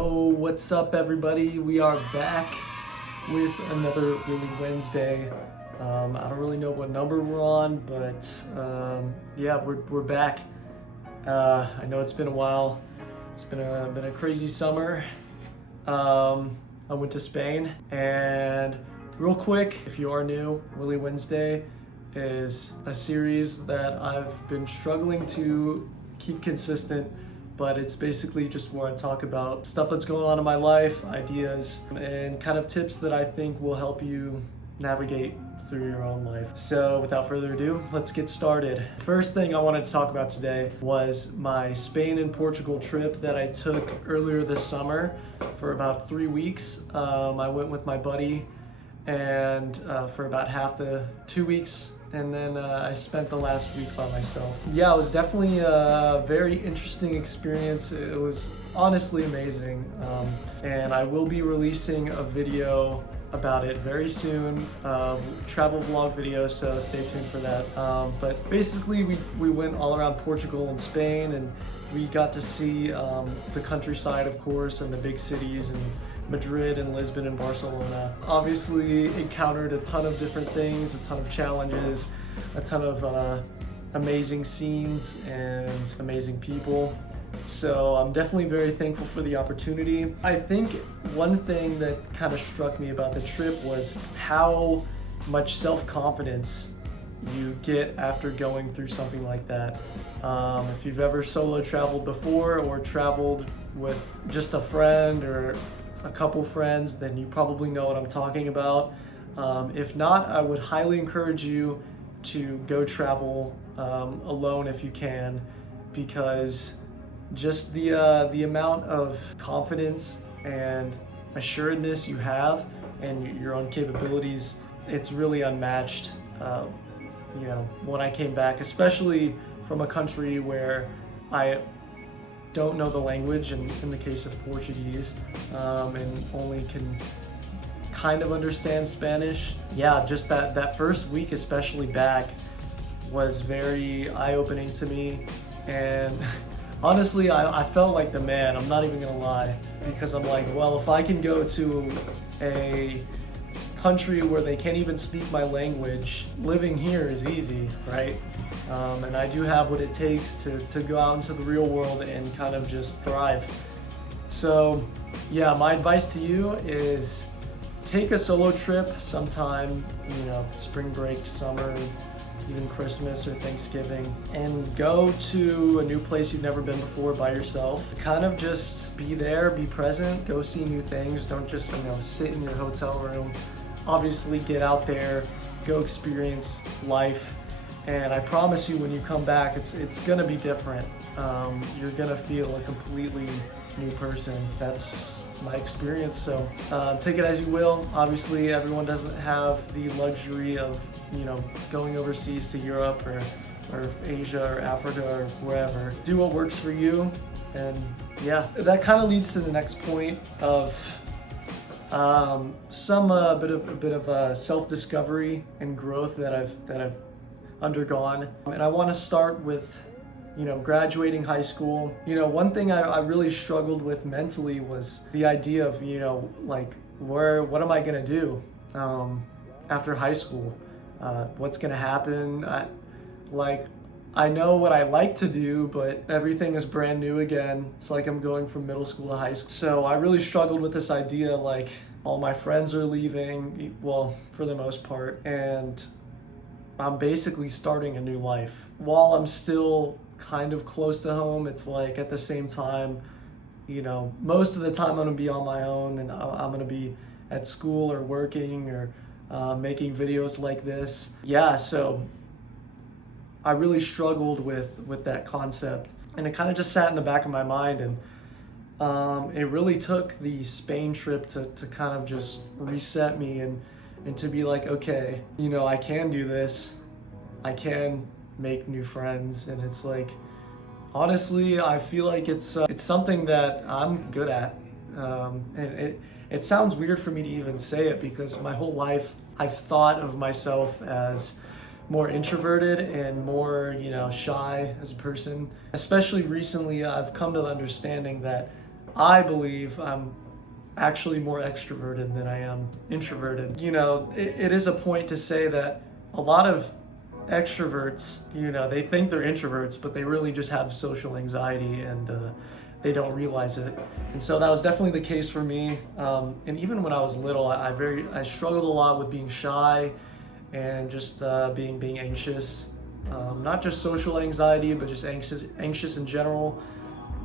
Yo, what's up everybody? We are back with another Really Wednesday. I don't really know what number we're on, but yeah, we're back. I know it's been a while. It's been a crazy summer. I went to Spain, and real quick, if you are new, Really Wednesday is a series that I've been struggling to keep consistent, but it's basically just where I talk about stuff that's going on in my life, ideas, and kind of tips that I think will help you navigate through your own life. So without further ado, let's get started. First thing I wanted to talk about today was my Spain and Portugal trip that I took earlier this summer for about 3 weeks. I went with my buddy and for about half the 2 weeks, and then I spent the last week by myself. Yeah, it was definitely a very interesting experience. It was honestly amazing, and I will be releasing a video about it very soon, travel vlog video, so stay tuned for that. But basically we went all around Portugal and Spain, and we got to see the countryside, of course, and the big cities, and Madrid and Lisbon and Barcelona. Obviously encountered a ton of different things, a ton of challenges, a ton of amazing scenes and amazing people. So I'm definitely very thankful for the opportunity. I think one thing that kind of struck me about the trip was how much self-confidence you get after going through something like that. If you've ever solo traveled before or traveled with just a friend or a couple friends, then you probably know what I'm talking about. If not, I would highly encourage you to go travel alone if you can, because just the amount of confidence and assuredness you have and your own capabilities, it's really unmatched. You know, when I came back, especially from a country where I don't know the language, in the case of Portuguese, and only can kind of understand Spanish. Yeah, just that first week, especially back, was very eye-opening to me, and honestly, I felt like the man, I'm not even gonna lie, because I'm like, well, if I can go to a country where they can't even speak my language, living here is easy, right? And I do have what it takes to go out into the real world and kind of just thrive. So yeah, my advice to you is take a solo trip sometime, you know, spring break, summer, even Christmas or Thanksgiving, and go to a new place you've never been before by yourself. Kind of just be there, be present, go see new things. Don't just, you know, sit in your hotel room. Obviously get out there, go experience life, and I promise you when you come back, it's gonna be different. You're gonna feel a completely new person. That's my experience, so take it as you will. Obviously everyone doesn't have the luxury of, you know, going overseas to Europe or Asia or Africa or wherever. Do what works for you, and yeah, that kind of leads to the next point of a bit of self-discovery and growth that I've undergone. And I want to start with, you know, graduating high school. You know, one thing I really struggled with mentally was the idea of, you know, like, what am I gonna do after high school? What's gonna happen? I know what I like to do, but everything is brand new again. It's like I'm going from middle school to high school. So I really struggled with this idea, like, all my friends are leaving, well, for the most part, and I'm basically starting a new life. While I'm still kind of close to home, it's like at the same time, you know, most of the time I'm gonna be on my own, and I'm gonna be at school or working or making videos like this. Yeah, so I really struggled with that concept, and it kind of just sat in the back of my mind, and it really took the Spain trip to kind of just reset me and to be like, okay, you know, I can do this, I can make new friends, and it's like, honestly, I feel like it's something that I'm good at, and it sounds weird for me to even say it, because my whole life I've thought of myself as more introverted and more, you know, shy as a person. Especially recently, I've come to the understanding that I believe I'm actually more extroverted than I am introverted. You know, it is a point to say that a lot of extroverts, you know, they think they're introverts, but they really just have social anxiety and they don't realize it. And so that was definitely the case for me. And even when I was little, I struggled a lot with being shy and just being anxious. Not just social anxiety, but just anxious in general.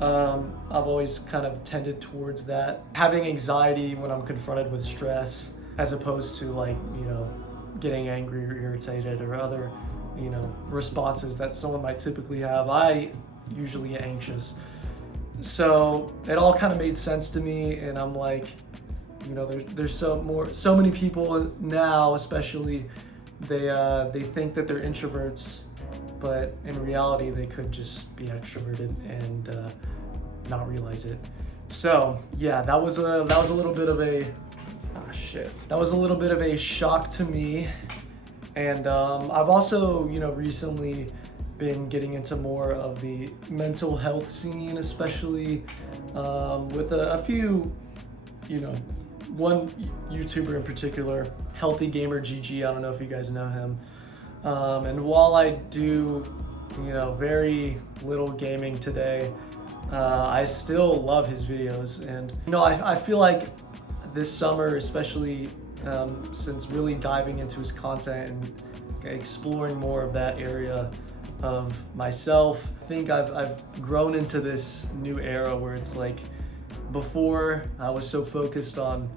I've always kind of tended towards that. Having anxiety when I'm confronted with stress, as opposed to like, you know, getting angry or irritated or other, you know, responses that someone might typically have. I usually get anxious. So it all kind of made sense to me, and I'm like, you know, there's so many people now, especially they think that they're introverts, but in reality they could just be extroverted and not realize it. So yeah, that was a little bit of a that was a little bit of a shock to me. And I've also, you know, recently been getting into more of the mental health scene, especially with a few, you know, one YouTuber in particular, Healthy Gamer GG. I don't know if you guys know him. And while I do, you know, very little gaming today, I still love his videos. And, you know, I feel like this summer, especially since really diving into his content and exploring more of that area of myself, I think I've grown into this new era where it's like, before I was so focused on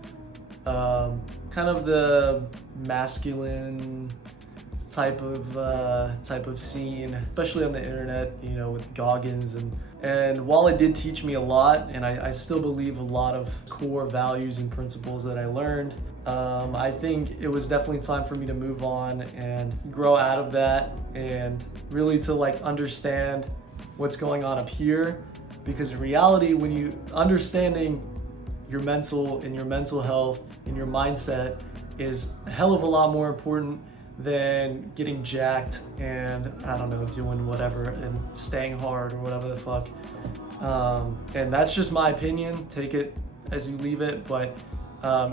kind of the masculine type of scene, especially on the internet, you know, with Goggins, and while it did teach me a lot, and I still believe a lot of core values and principles that I learned, I think it was definitely time for me to move on and grow out of that and really to like understand what's going on up here. Because in reality, when you understanding your mental health and your mindset is a hell of a lot more important than getting jacked and, I don't know, doing whatever and staying hard or whatever the fuck. And that's just my opinion. Take it as you leave it. But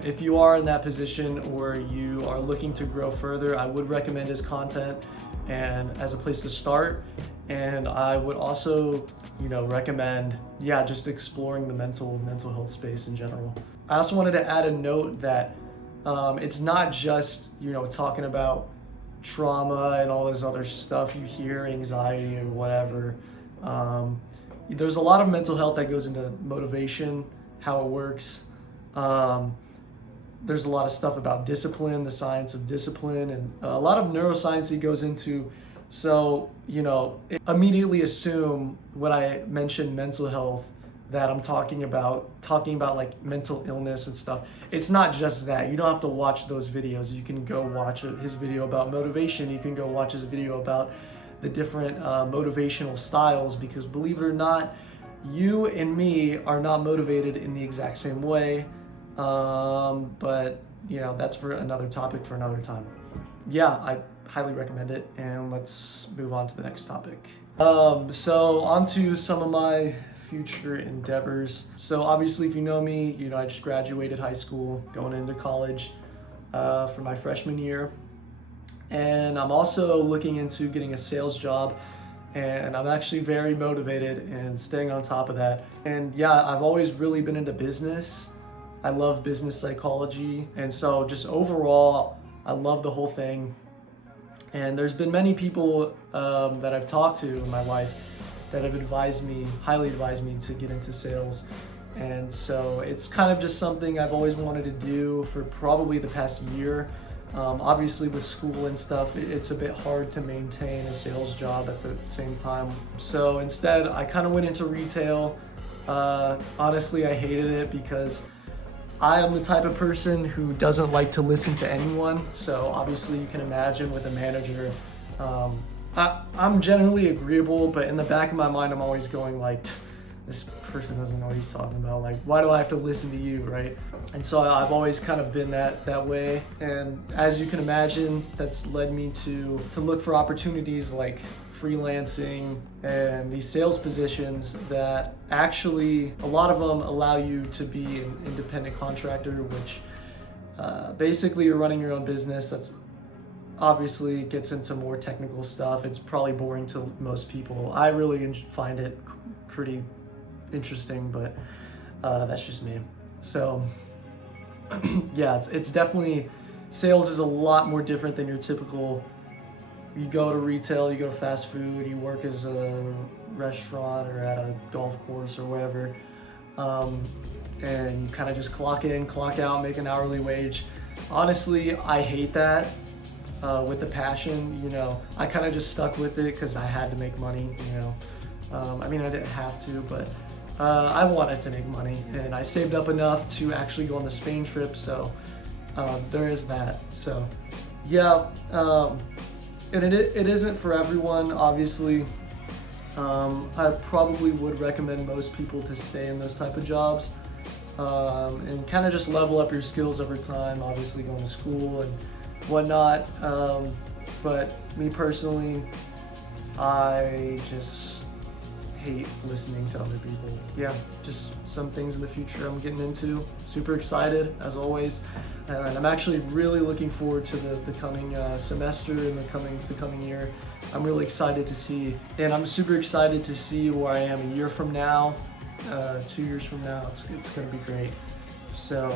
if you are in that position or you are looking to grow further, I would recommend his content and as a place to start. And I would also, you know, recommend, just exploring the mental health space in general. I also wanted to add a note that it's not just, you know, talking about trauma and all this other stuff you hear, anxiety or whatever. There's a lot of mental health that goes into motivation, how it works. There's a lot of stuff about discipline, the science of discipline, and a lot of neuroscience he goes into. So, you know, immediately assume when I mention mental health that I'm talking about like mental illness and stuff. It's not just that. You don't have to watch those videos. You can go watch his video about motivation. You can go watch his video about the different motivational styles, because believe it or not, you and me are not motivated in the exact same way. But, you know, that's for another topic for another time. Yeah, I highly recommend it, and let's move on to the next topic. So on to some of my future endeavors. So obviously, if you know me, you know I just graduated high school, going into college for my freshman year, and I'm also looking into getting a sales job, and I'm actually very motivated and staying on top of that. And yeah, I've always really been into business. I love business psychology, and so just overall, I love the whole thing. And there's been many people that I've talked to in my life that have highly advised me to get into sales. And so it's kind of just something I've always wanted to do for probably the past year. Obviously with school and stuff, it's a bit hard to maintain a sales job at the same time. So instead, I kind of went into retail. Honestly, I hated it because I am the type of person who doesn't like to listen to anyone. So obviously you can imagine with a manager, I'm generally agreeable, but in the back of my mind, I'm always going like, this person doesn't know what he's talking about. Like, why do I have to listen to you, right? And so I've always kind of been that way. And as you can imagine, that's led me to look for opportunities like freelancing and these sales positions that actually, a lot of them allow you to be an independent contractor, which basically you're running your own business. That's obviously gets into more technical stuff. It's probably boring to most people. I really find it pretty interesting, but that's just me. So yeah, it's definitely, sales is a lot more different than your typical, you go to retail, you go to fast food, you work as a restaurant or at a golf course or wherever, and you kind of just clock in, clock out, make an hourly wage. Honestly, I hate that. With a passion, you know, I kind of just stuck with it because I had to make money, you know. I mean, I didn't have to, but I wanted to make money, and I saved up enough to actually go on the Spain trip, so there is that. So yeah, and it isn't for everyone, obviously. I probably would recommend most people to stay in those type of jobs, and kind of just level up your skills over time, obviously going to school and whatnot, but me personally, I just hate listening to other people. Yeah, just some things in the future I'm getting into. Super excited as always, and I'm actually really looking forward to the coming semester and the coming year. I'm really excited to see, and I'm super excited to see where I am a year from now, 2 years from now. It's gonna be great. So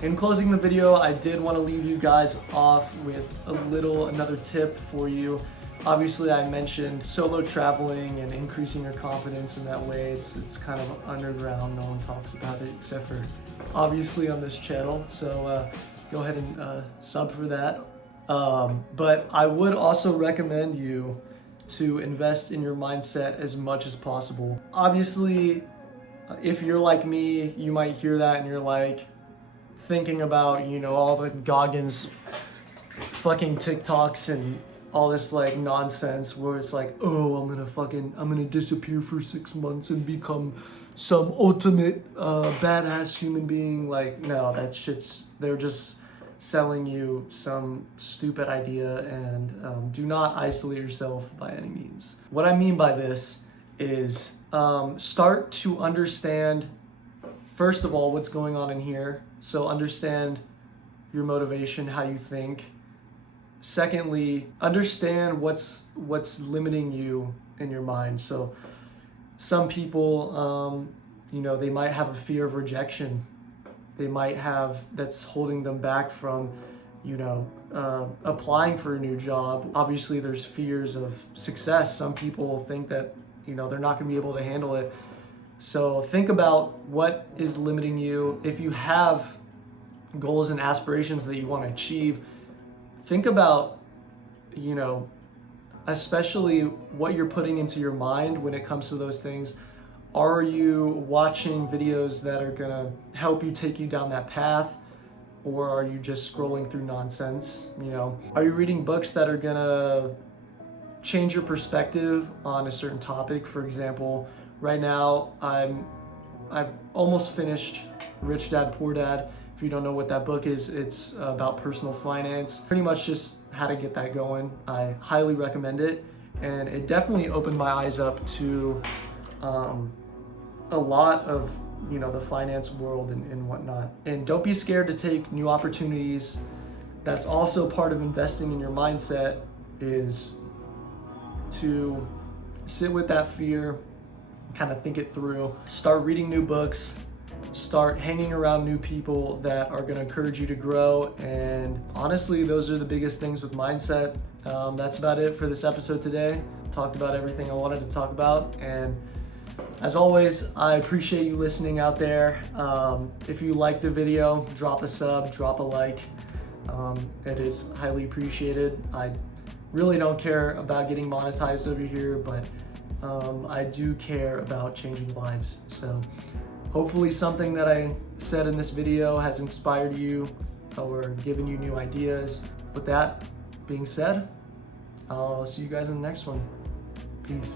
in closing the video, I did want to leave you guys off with another tip for you. Obviously, I mentioned solo traveling and increasing your confidence in that way. It's kind of underground. No one talks about it except for obviously on this channel. So go ahead and sub for that. But I would also recommend you to invest in your mindset as much as possible. Obviously, if you're like me, you might hear that and you're like, thinking about, you know, all the Goggins fucking TikToks and all this like nonsense where it's like, oh, I'm gonna disappear for 6 months and become some ultimate badass human being. Like, no, that shit's, they're just selling you some stupid idea, and do not isolate yourself by any means. What I mean by this is start to understand, first of all, what's going on in here. So understand your motivation, how you think. Secondly, understand what's limiting you in your mind. So some people, you know, they might have a fear of rejection. They might have, that's holding them back from, you know, applying for a new job. Obviously, there's fears of success. Some people think that, you know, they're not gonna be able to handle it. So think about what is limiting you. If you have goals and aspirations that you want to achieve, think about, you know, especially what you're putting into your mind when it comes to those things. Are you watching videos that are gonna help you take you down that path, or are you just scrolling through nonsense? You know, are you reading books that are gonna change your perspective on a certain topic? For example, right now, I've almost finished Rich Dad, Poor Dad. If you don't know what that book is, it's about personal finance. Pretty much just how to get that going. I highly recommend it. And it definitely opened my eyes up to a lot of, you know, the finance world and whatnot. And don't be scared to take new opportunities. That's also part of investing in your mindset, is to sit with that fear, kind of think it through, start reading new books, start hanging around new people that are going to encourage you to grow. And honestly, those are the biggest things with mindset. That's about it for this episode today. Talked about everything I wanted to talk about, and as always, I appreciate you listening out there. If you liked the video, drop a sub, drop a like. It is highly appreciated. I really don't care about getting monetized over here, but I do care about changing lives. So hopefully something that I said in this video has inspired you or given you new ideas. With that being said, I'll see you guys in the next one. Peace.